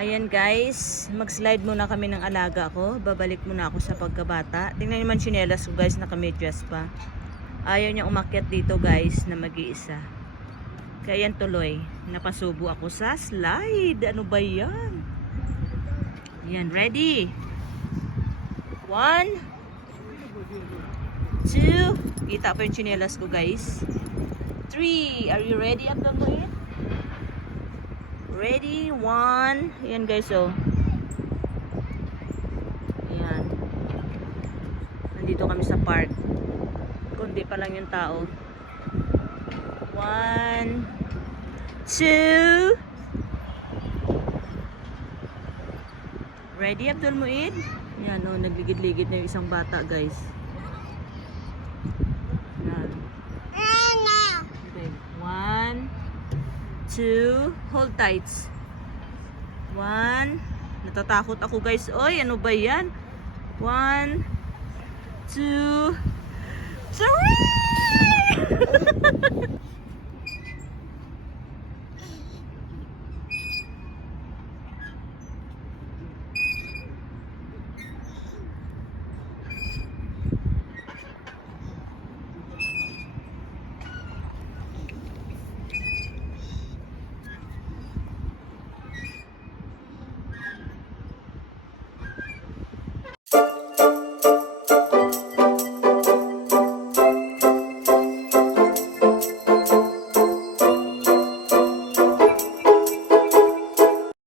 Ayan guys, mag-slide muna kami ng alaga ko. Babalik muna ako sa pagkabata. Tingnan niyo man tsinelas ko guys, nakamedyas pa. Ayaw niya umakyat dito guys na mag-iisa. Kaya yan tuloy, napasubo ako sa slide. Ano ba yan? Yan, ready? 1, 2, kita pa yung tsinelas ko guys. 3, are you ready up the way? Ready? 1. Ayan guys, oh. Ayan. Nandito kami sa park. Kundi pa lang yung tao. 1, 2. Ready, Abdul Muid? Ayan, oh. Nagligid-ligid na yung isang bata, guys. Ayan. Okay. 1, 2, hold tight. 1, natatakot ako guys. Oy, ano ba yan? 1, 2, 3!